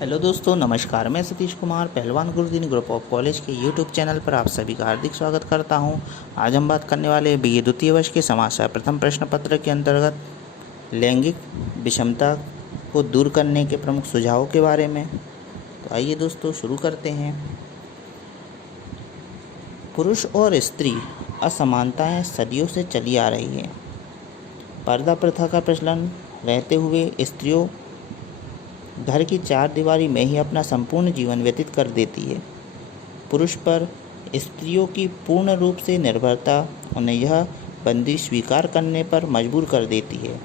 Hello दोस्तों, नमस्कार। मैं सतीश कुमार पहलवान गुरुदीन ग्रुप ऑफ कॉलेज के यूट्यूब चैनल पर आप सभी का हार्दिक स्वागत करता हूं। आज हम बात करने वाले बीए द्वितीय वर्ष के समाचार प्रथम प्रश्न पत्र के अंतर्गत लैंगिक विषमता को दूर करने के प्रमुख सुझावों के बारे में। तो आइए दोस्तों शुरू करते हैं। पुरुष और स्त्री असमानताएं सदियों से चली आ रही है। पर्दा प्रथा का प्रचलन रहते हुए स्त्रियों घर की चार दीवारी में ही अपना संपूर्ण जीवन व्यतीत कर देती है। पुरुष पर स्त्रियों की पूर्ण रूप से निर्भरता उन्हें यह बंदी स्वीकार करने पर मजबूर कर देती है।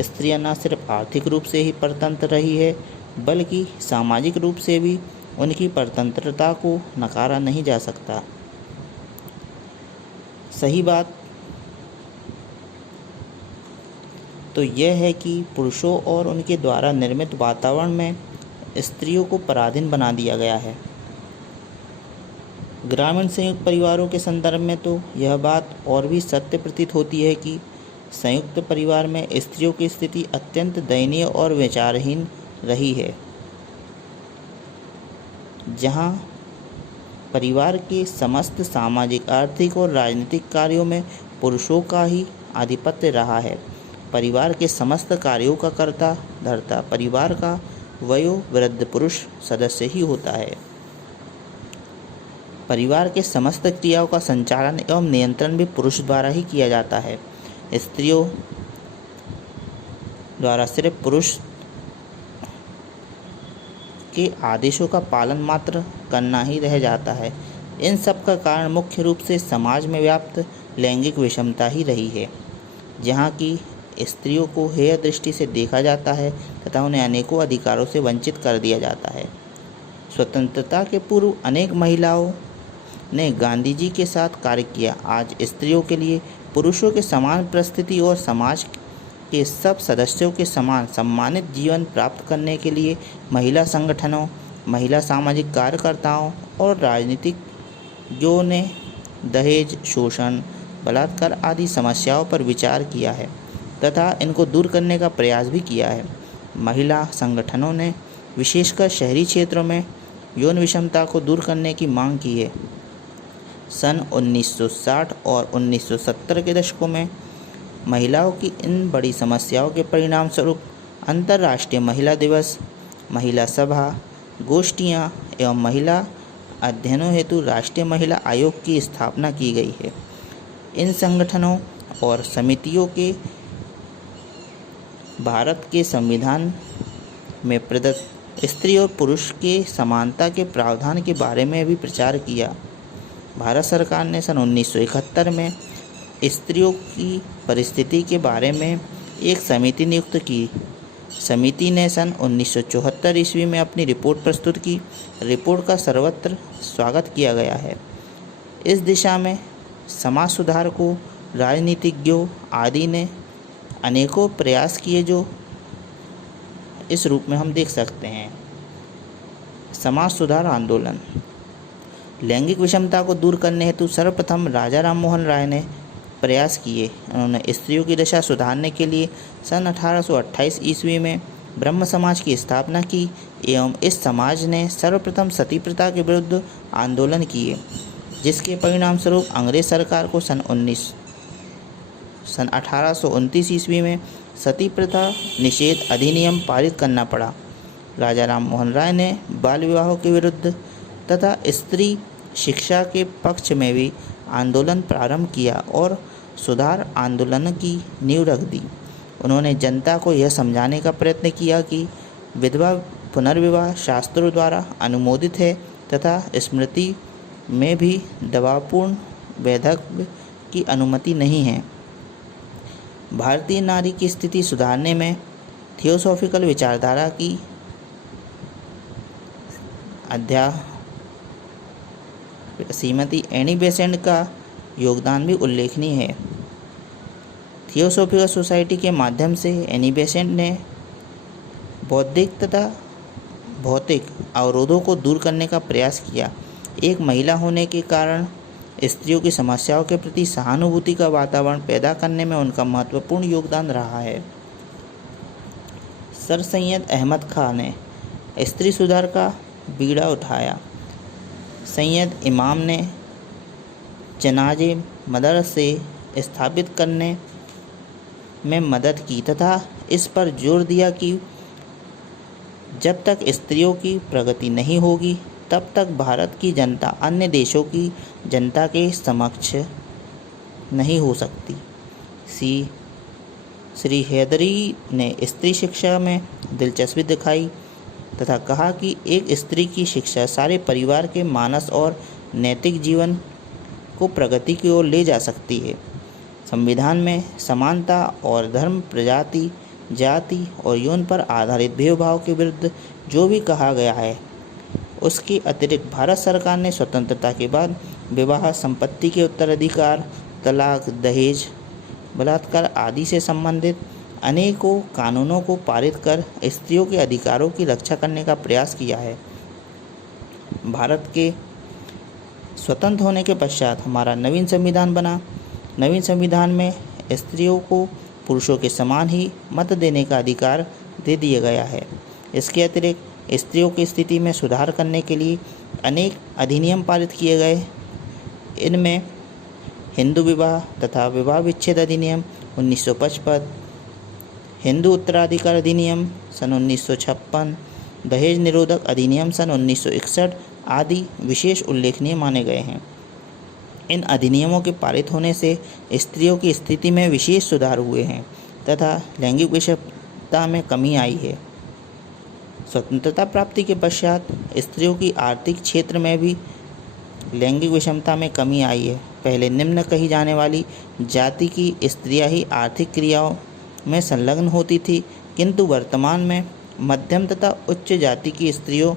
स्त्रियां न सिर्फ आर्थिक रूप से ही परतंत्र रही है, बल्कि सामाजिक रूप से भी उनकी परतंत्रता को नकारा नहीं जा सकता। सही बात तो यह है कि पुरुषों और उनके द्वारा निर्मित वातावरण में स्त्रियों को पराधीन बना दिया गया है। ग्रामीण संयुक्त परिवारों के संदर्भ में तो यह बात और भी सत्य प्रतीत होती है कि संयुक्त परिवार में स्त्रियों की स्थिति अत्यंत दयनीय और विचारहीन रही है, जहां परिवार के समस्त सामाजिक, आर्थिक और राजनीतिक कार्यों में पुरुषों का ही आधिपत्य रहा है। परिवार के समस्त कार्यों का कर्ता धर्ता परिवार का वयोवृद्ध पुरुष सदस्य ही होता है। परिवार के समस्त क्रियाओं का संचालन एवं नियंत्रण भी पुरुष द्वारा ही किया जाता है। स्त्रियों द्वारा सिर्फ पुरुष के आदेशों का पालन मात्र करना ही रह जाता है। इन सब का कारण मुख्य रूप से समाज में व्याप्त लैंगिक विषमता ही रही है, जहाँ की स्त्रियों को हेय दृष्टि से देखा जाता है तथा उन्हें अनेकों अधिकारों से वंचित कर दिया जाता है। स्वतंत्रता के पूर्व अनेक महिलाओं ने गांधी जी के साथ कार्य किया। आज स्त्रियों के लिए पुरुषों के समान परिस्थिति और समाज के सब सदस्यों के समान सम्मानित जीवन प्राप्त करने के लिए महिला संगठनों, महिला सामाजिक कार्यकर्ताओं और राजनीतिज्ञों ने दहेज, शोषण, बलात्कार आदि समस्याओं पर विचार किया है तथा इनको दूर करने का प्रयास भी किया है। महिला संगठनों ने विशेषकर शहरी क्षेत्रों में यौन विषमता को दूर करने की मांग की है। सन 1960 और 1970 के दशकों में महिलाओं की इन बड़ी समस्याओं के परिणाम स्वरूप अंतर्राष्ट्रीय महिला दिवस, महिला सभा, गोष्ठियाँ एवं महिला अध्ययनों हेतु राष्ट्रीय महिला आयोग की स्थापना की गई है। इन संगठनों और समितियों के भारत के संविधान में प्रदत्त स्त्री और पुरुष के समानता के प्रावधान के बारे में भी प्रचार किया। भारत सरकार ने सन 1971 में स्त्रियों की परिस्थिति के बारे में एक समिति नियुक्त की। समिति ने सन 1974 ईस्वी में अपनी रिपोर्ट प्रस्तुत की। रिपोर्ट का सर्वत्र स्वागत किया गया है। इस दिशा में समाज सुधार को राजनीतिज्ञों आदि ने अनेकों प्रयास किए, जो इस रूप में हम देख सकते हैं। समाज सुधार आंदोलन। लैंगिक विषमता को दूर करने हेतु सर्वप्रथम राजा राम मोहन राय ने प्रयास किए। उन्होंने स्त्रियों की दशा सुधारने के लिए सन 1828 ईस्वी में ब्रह्म समाज की स्थापना की एवं इस समाज ने सर्वप्रथम सती प्रथा के विरुद्ध आंदोलन किए, जिसके परिणाम स्वरूप अंग्रेज सरकार को सन 1829 ईस्वी में सती प्रथा निषेध अधिनियम पारित करना पड़ा। राजा राम मोहन राय ने बाल विवाहों के विरुद्ध तथा स्त्री शिक्षा के पक्ष में भी आंदोलन प्रारंभ किया और सुधार आंदोलन की नींव रख दी। उन्होंने जनता को यह समझाने का प्रयत्न किया कि विधवा पुनर्विवाह शास्त्रों द्वारा अनुमोदित है तथा स्मृति में भी दबावपूर्ण वैधव्य की अनुमति नहीं है। भारतीय नारी की स्थिति सुधारने में थियोसॉफिकल विचारधारा की श्रीमती एनी बेसेंट का योगदान भी उल्लेखनीय है। थियोसॉफिकल सोसाइटी के माध्यम से एनी बेसेंट ने बौद्धिक तथा भौतिक अवरोधों को दूर करने का प्रयास किया। एक महिला होने के कारण स्त्रियों की समस्याओं के प्रति सहानुभूति का वातावरण पैदा करने में उनका महत्वपूर्ण योगदान रहा है। सर सैयद अहमद खां ने स्त्री सुधार का बीड़ा उठाया। सैयद इमाम ने जनाजे मदरसे स्थापित करने में मदद की तथा इस पर जोर दिया कि जब तक स्त्रियों की प्रगति नहीं होगी तब तक भारत की जनता अन्य देशों की जनता के समक्ष नहीं हो सकती। श्री हैदरी ने स्त्री शिक्षा में दिलचस्पी दिखाई तथा कहा कि एक स्त्री की शिक्षा सारे परिवार के मानस और नैतिक जीवन को प्रगति की ओर ले जा सकती है। संविधान में समानता और धर्म, प्रजाति, जाति और यौन पर आधारित भेदभाव के विरुद्ध जो भी कहा गया है, उसके अतिरिक्त भारत सरकार ने स्वतंत्रता के बाद विवाह, संपत्ति के उत्तराधिकार, तलाक, दहेज, बलात्कार आदि से संबंधित अनेकों कानूनों को पारित कर स्त्रियों के अधिकारों की रक्षा करने का प्रयास किया है। भारत के स्वतंत्र होने के पश्चात हमारा नवीन संविधान बना। नवीन संविधान में स्त्रियों को पुरुषों के समान ही मत देने का अधिकार दे दिया गया है। इसके अतिरिक्त स्त्रियों की स्थिति में सुधार करने के लिए अनेक अधिनियम पारित किए गए। इनमें हिंदू विवाह तथा विवाह विच्छेद अधिनियम 1955, हिंदू उत्तराधिकार अधिनियम सन 1956, दहेज निरोधक अधिनियम सन 1961 आदि विशेष उल्लेखनीय माने गए हैं। इन अधिनियमों के पारित होने से स्त्रियों की स्थिति में विशेष सुधार हुए हैं तथा लैंगिक विषमता में कमी आई है। स्वतंत्रता प्राप्ति के पश्चात स्त्रियों की आर्थिक क्षेत्र में भी लैंगिक विषमता में कमी आई है। पहले निम्न कही जाने वाली जाति की स्त्रियां ही आर्थिक क्रियाओं में संलग्न होती थी, किंतु वर्तमान में मध्यम तथा उच्च जाति की स्त्रियों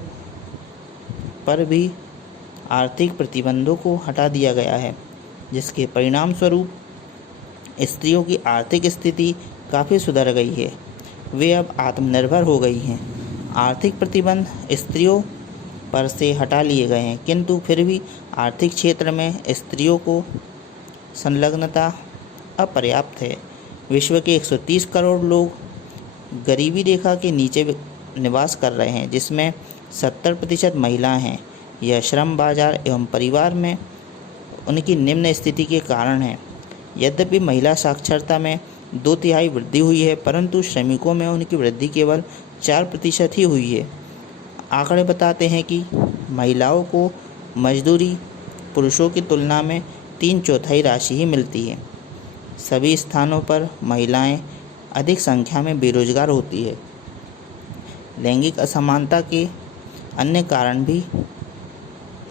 पर भी आर्थिक प्रतिबंधों को हटा दिया गया है, जिसके परिणाम स्वरूप स्त्रियों की आर्थिक स्थिति काफ़ी सुधर गई है। वे अब आत्मनिर्भर हो गई हैं। आर्थिक प्रतिबंध स्त्रियों पर से हटा लिए गए हैं, किंतु फिर भी आर्थिक क्षेत्र में स्त्रियों को संलग्नता अपर्याप्त है। विश्व के 130 करोड़ लोग गरीबी रेखा के नीचे निवास कर रहे हैं, जिसमें 70% महिलाएं हैं। यह श्रम बाजार एवं परिवार में उनकी निम्न स्थिति के कारण है। यद्यपि महिला साक्षरता में 2/3 वृद्धि हुई है, परंतु श्रमिकों में उनकी वृद्धि केवल 4% ही हुई है। आंकड़े बताते हैं कि महिलाओं को मजदूरी पुरुषों की तुलना में 3/4 राशि ही मिलती है। सभी स्थानों पर महिलाएं अधिक संख्या में बेरोजगार होती है। लैंगिक असमानता के अन्य कारण भी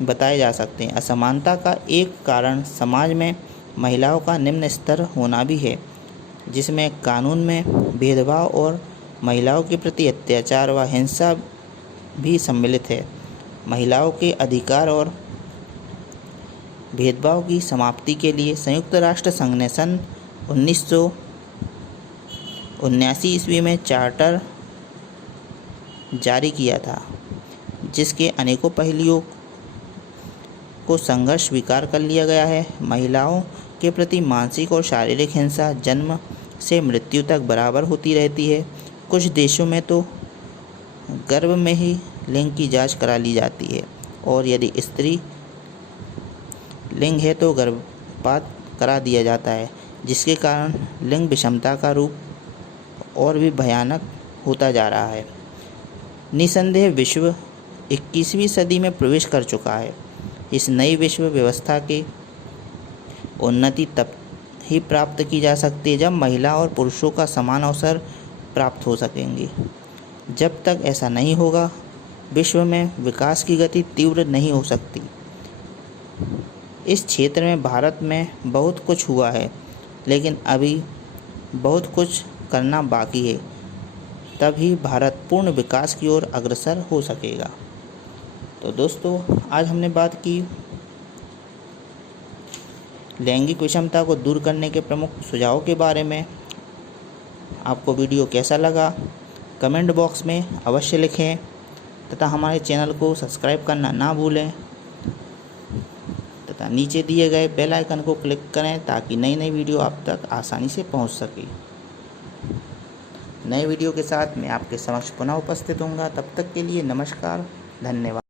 बताए जा सकते हैं। असमानता का एक कारण समाज में महिलाओं का निम्न स्तर होना भी है, जिसमें कानून में भेदभाव और महिलाओं के प्रति अत्याचार व हिंसा भी सम्मिलित है। महिलाओं के अधिकार और भेदभाव की समाप्ति के लिए संयुक्त राष्ट्र संघ ने सन 1979 ईस्वी में चार्टर जारी किया था, जिसके अनेकों पहलुओं को संघर्ष स्वीकार कर लिया गया है। महिलाओं के प्रति मानसिक और शारीरिक हिंसा जन्म से मृत्यु तक बराबर होती रहती है। कुछ देशों में तो गर्भ में ही लिंग की जांच करा ली जाती है और यदि स्त्री लिंग है तो गर्भपात करा दिया जाता है, जिसके कारण लिंग विषमता का रूप और भी भयानक होता जा रहा है। निसंदेह विश्व 21वीं सदी में प्रवेश कर चुका है। इस नई विश्व व्यवस्था की उन्नति तब ही प्राप्त की जा सकती है जब महिला और पुरुषों का समान अवसर प्राप्त हो सकेंगे। जब तक ऐसा नहीं होगा, विश्व में विकास की गति तीव्र नहीं हो सकती। इस क्षेत्र में भारत में बहुत कुछ हुआ है, लेकिन अभी बहुत कुछ करना बाकी है, तभी भारत पूर्ण विकास की ओर अग्रसर हो सकेगा। तो दोस्तों, आज हमने बात की लैंगिक विषमता को दूर करने के प्रमुख सुझावों के बारे में। आपको वीडियो कैसा लगा कमेंट बॉक्स में अवश्य लिखें तथा हमारे चैनल को सब्सक्राइब करना ना भूलें तथा नीचे दिए गए बेल आइकन को क्लिक करें ताकि नई नई वीडियो आप तक आसानी से पहुंच सके। नए वीडियो के साथ मैं आपके समक्ष पुनः उपस्थित होऊंगा। तब तक के लिए नमस्कार, धन्यवाद।